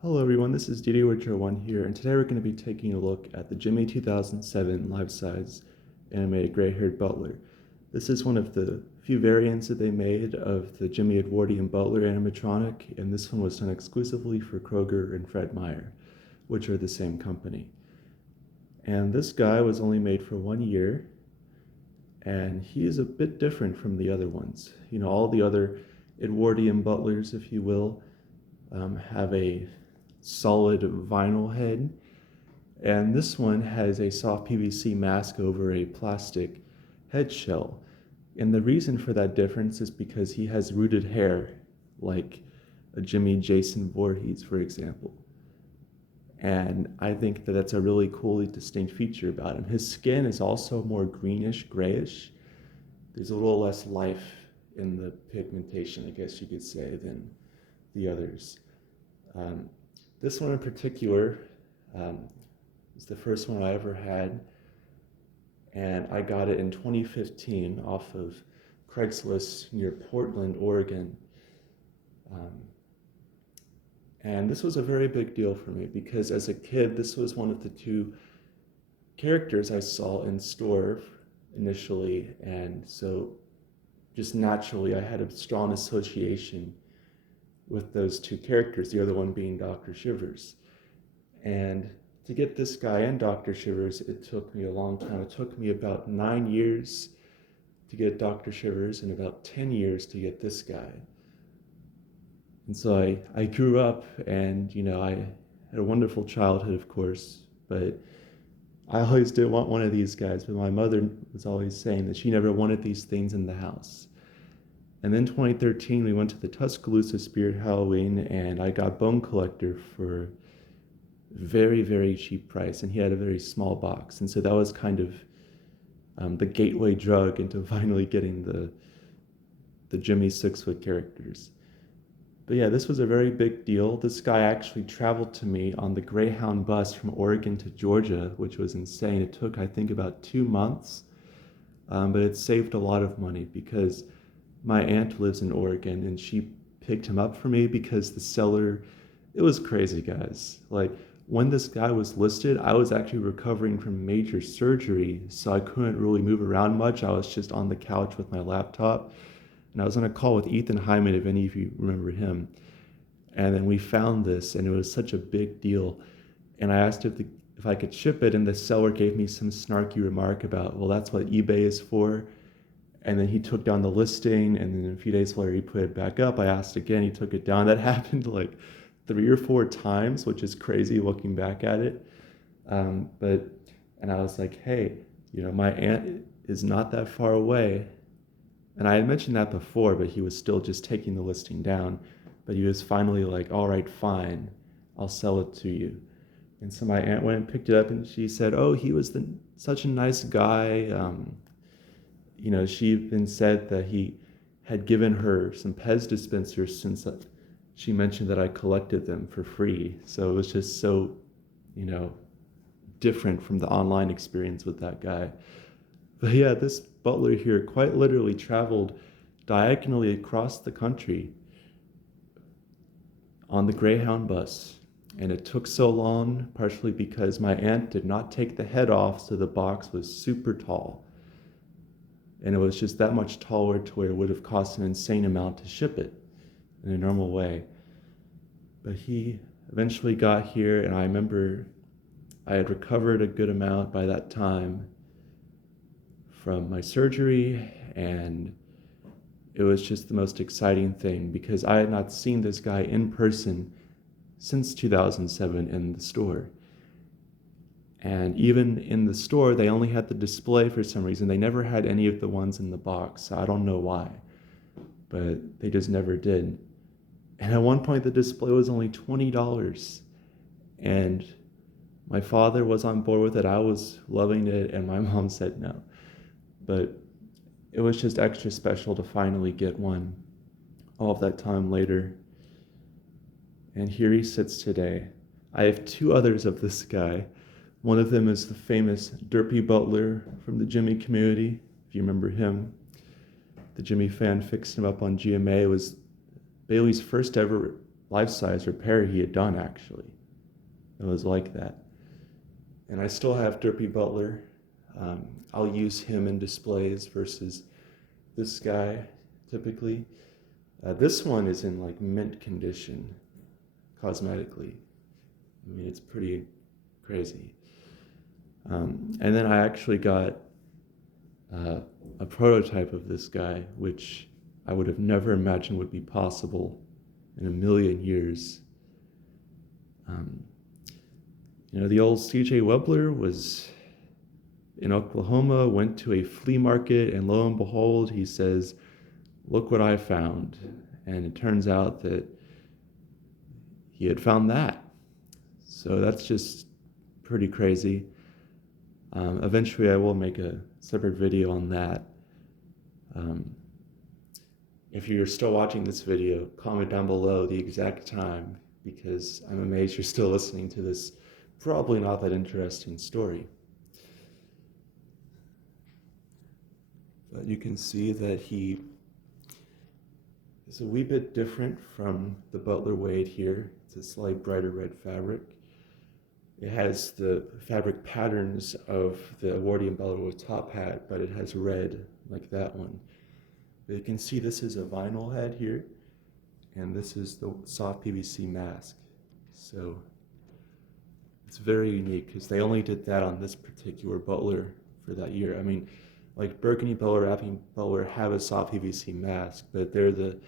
Hello everyone, this is DD1 here, and today we're going to be taking a look at the Gemmy 2007 life-size animated gray-haired Butler. This is one of the few variants that they made of the Gemmy Edwardian Butler animatronic, and this one was done exclusively for Kroger and Fred Meyer, which are the same company. And this guy was only made for 1 year, and he is a bit different from the other ones. You know, all the other Edwardian Butlers, if you will, have a solid vinyl head, and this one has a soft PVC mask over a plastic head shell. And the reason for that difference is because he has rooted hair, like a Jimmy Jason Voorhees, for example. And I think that that's a really cool, distinct feature about him. His skin is also more greenish, grayish. There's a little less life in the pigmentation, I guess you could say, than the others. This one in particular is the first one I ever had, and I got it in 2015 off of Craigslist near Portland, Oregon. And this was a very big deal for me because as a kid, this was one of the two characters I saw in store initially, and so just naturally I had a strong association with those two characters, the other one being Dr. Shivers. And to get this guy and Dr. Shivers, it took me a long time. It took me about 9 years to get Dr. Shivers and about 10 years to get this guy. And so I grew up and, I had a wonderful childhood, of course, but I always did want one of these guys, but my mother was always saying that she never wanted these things in the house. And then 2013, we went to the Tuscaloosa Spirit Halloween, and I got Bone Collector for a very, very cheap price, and he had a very small box. And so that was kind of the gateway drug into finally getting the Jimmy 6-foot characters. But yeah, this was a very big deal. This guy actually traveled to me on the Greyhound bus from Oregon to Georgia, which was insane. It took, I think, about 2 months, but it saved a lot of money because my aunt lives in Oregon and she picked him up for me because the seller, it was crazy, guys. Like, when this guy was listed, I was actually recovering from major surgery, so I couldn't really move around much. I was just on the couch with my laptop, and I was on a call with Ethan Hyman, if any of you remember him. And then we found this, and it was such a big deal. And I asked if I could ship it, and the seller gave me some snarky remark about, well, that's what eBay is for. And then he took down the listing, and then a few days later he put it back up. I asked again, he took it down. That happened like 3 or 4 times, which is crazy looking back at it. And I was like, hey, my aunt is not that far away. And I had mentioned that before, but he was still just taking the listing down. But he was finally like, all right, fine, I'll sell it to you. And so my aunt went and picked it up, and she said, oh, he was such a nice guy. She even said that he had given her some Pez dispensers since she mentioned that I collected them for free. So it was just so, different from the online experience with that guy. But yeah, this Butler here quite literally traveled diagonally across the country on the Greyhound bus. And it took so long, partially because my aunt did not take the head off, so the box was super tall. And it was just that much taller to where it would have cost an insane amount to ship it in a normal way. But he eventually got here, and I remember I had recovered a good amount by that time from my surgery, and it was just the most exciting thing because I had not seen this guy in person since 2007 in the store. And even in the store, they only had the display for some reason. They never had any of the ones in the box. I don't know why, but they just never did. And at one point, the display was only $20. And my father was on board with it. I was loving it, and my mom said no. But it was just extra special to finally get one all of that time later. And here he sits today. I have 2 others of this guy. One of them is the famous Derpy Butler from the Jimmy community, if you remember him. The Jimmy fan fixed him up on GMA. It was Bailey's first ever life-size repair he had done, actually. It was like that. And I still have Derpy Butler. I'll use him in displays versus this guy typically. This one is in like mint condition cosmetically. I mean, it's pretty crazy. And then I actually got a prototype of this guy, which I would have never imagined would be possible in a million years. The old CJ Webler was in Oklahoma, went to a flea market, and lo and behold, he says, "Look what I found." And it turns out that he had found that. So that's just pretty crazy. Eventually, I will make a separate video on that. If you're still watching this video, comment down below the exact time, because I'm amazed you're still listening to this probably not that interesting story. But you can see that he is a wee bit different from the Butler Wade here. It's a slight brighter red fabric. It has the fabric patterns of the Edwardian Butler top hat, but it has red like that one. But you can see this is a vinyl head here, and this is the soft PVC mask. So it's very unique because they only did that on this particular Butler for that year. I mean, like Burgundy Butler, Appy Butler have a soft PVC mask, but they're the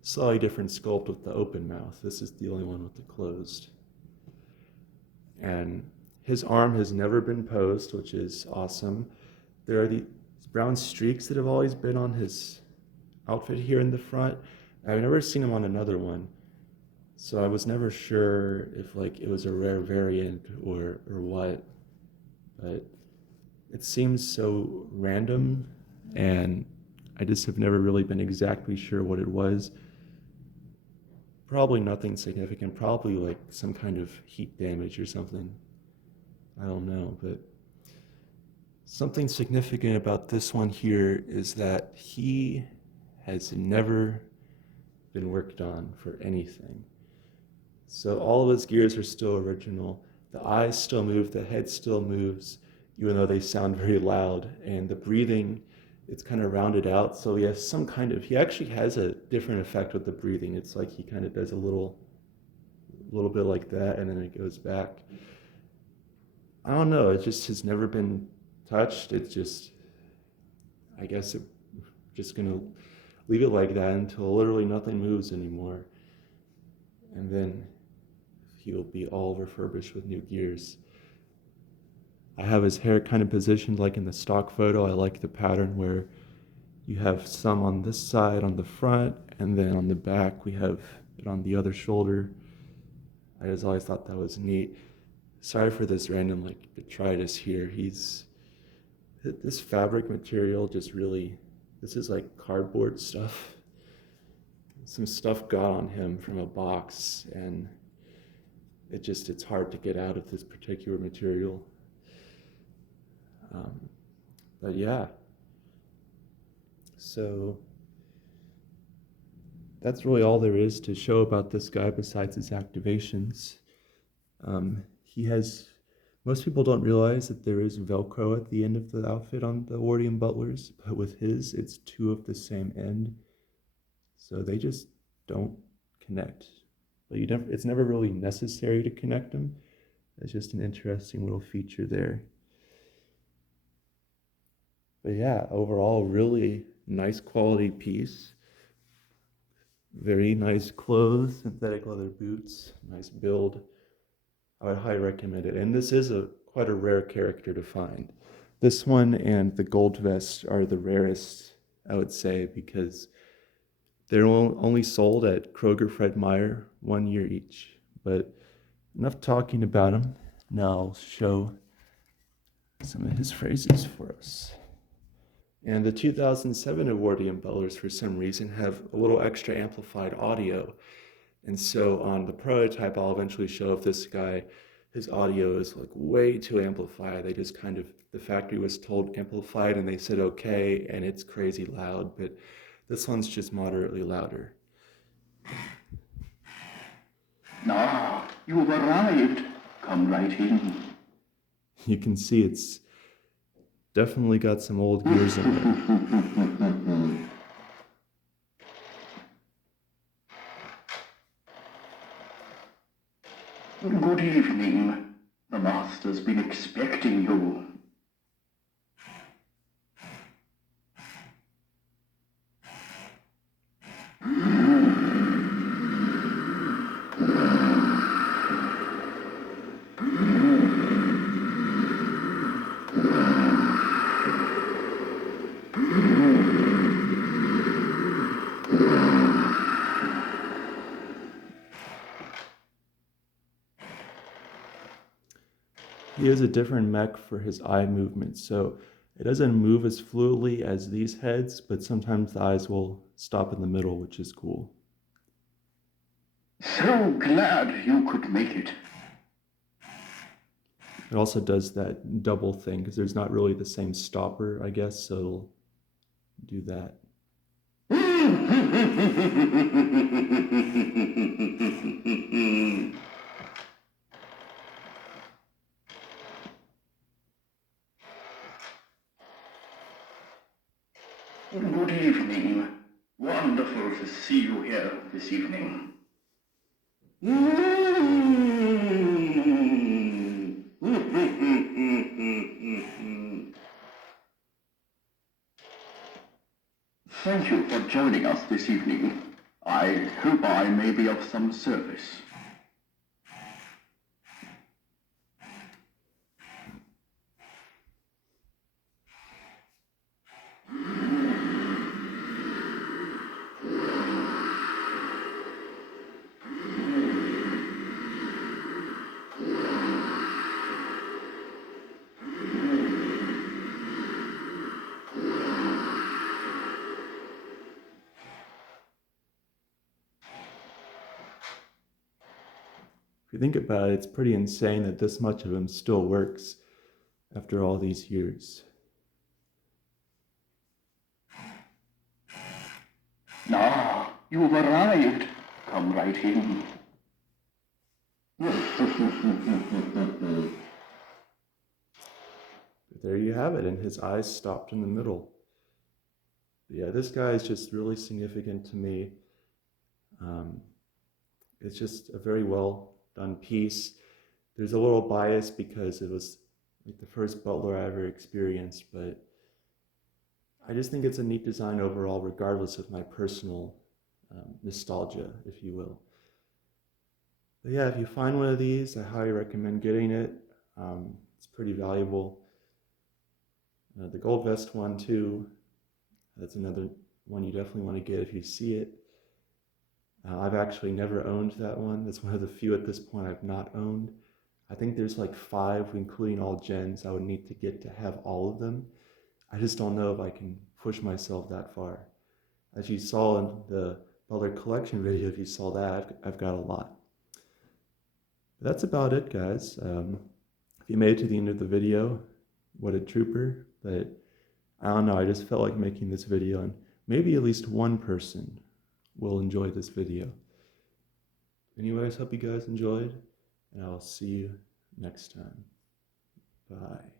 slightly different sculpt with the open mouth. This is the only one with the closed. And his arm has never been posed, which is awesome. There are these brown streaks that have always been on his outfit here in the front. I've never seen him on another one, so I was never sure if like it was a rare variant or what, but it seems so random, and I just have never really been exactly sure what it was. Probably nothing significant, probably like some kind of heat damage or something. I don't know, but something significant about this one here is that he has never been worked on for anything. So all of his gears are still original. The eyes still move, the head still moves, even though they sound very loud. And the breathing, it's kind of rounded out. So he has he actually has a different effect with the breathing. It's like he kind of does a little bit like that, and then it goes back. I don't know, it just has never been touched. It's just, I guess it's just gonna leave it like that until literally nothing moves anymore. And then he'll be all refurbished with new gears. I have his hair kind of positioned like in the stock photo. I like the pattern where you have some on this side on the front, and then on the back we have it on the other shoulder. I just always thought that was neat. Sorry for this random like detritus here. This fabric material just really, this is like cardboard stuff. Some stuff got on him from a box, and it's hard to get out of this particular material. But yeah, so that's really all there is to show about this guy besides his activations. Most people don't realize that there is Velcro at the end of the outfit on the Edwardian Butlers, but with his, it's two of the same end. So they just don't connect. But it's never really necessary to connect them. It's just an interesting little feature there. But yeah, overall, really nice quality piece. Very nice clothes, synthetic leather boots, nice build. I would highly recommend it. And this is quite a rare character to find. This one and the gold vest are the rarest, I would say, because they're only sold at Kroger Fred Meyer 1 year each. But enough talking about them. Now I'll show some of his phrases for us. And the 2007 Edwardian Butlers, for some reason, have a little extra amplified audio. And so on the prototype, I'll eventually show if this guy, his audio is like way too amplified. They just kind of, the factory was told amplified and they said okay, and it's crazy loud, but this one's just moderately louder. You've arrived. Come right in. You can see it's definitely got some old gears in it. Good evening. The master's been expecting you. He has a different mech for his eye movement, so it doesn't move as fluidly as these heads, but sometimes the eyes will stop in the middle, which is cool. So glad you could make it. It also does that double thing, because there's not really the same stopper, I guess, so it'll do that. Good evening. Wonderful to see you here this evening. Thank you for joining us this evening. I hope I may be of some service. If you think about it, it's pretty insane that this much of him still works after all these years. Ah, you've arrived. Come right in. But there you have it, and his eyes stopped in the middle. But yeah, this guy is just really significant to me. It's just a very well done piece. There's a little bias because it was like the first Butler I ever experienced, but I just think it's a neat design overall, regardless of my personal nostalgia, if you will. But yeah, if you find one of these, I highly recommend getting it. It's pretty valuable. The gold vest one too, that's another one you definitely want to get if you see it. I've actually never owned that one. That's one of the few at this point I've not owned. I think there's like 5, including all gens, I would need to get to have all of them. I just don't know if I can push myself that far. As you saw in the Butler collection video, if you saw that, I've got a lot. But that's about it, guys. If you made it to the end of the video, what a trooper. But I don't know, I just felt like making this video, and maybe at least one person will enjoy this video. Anyways, hope you guys enjoyed, and I'll see you next time. Bye.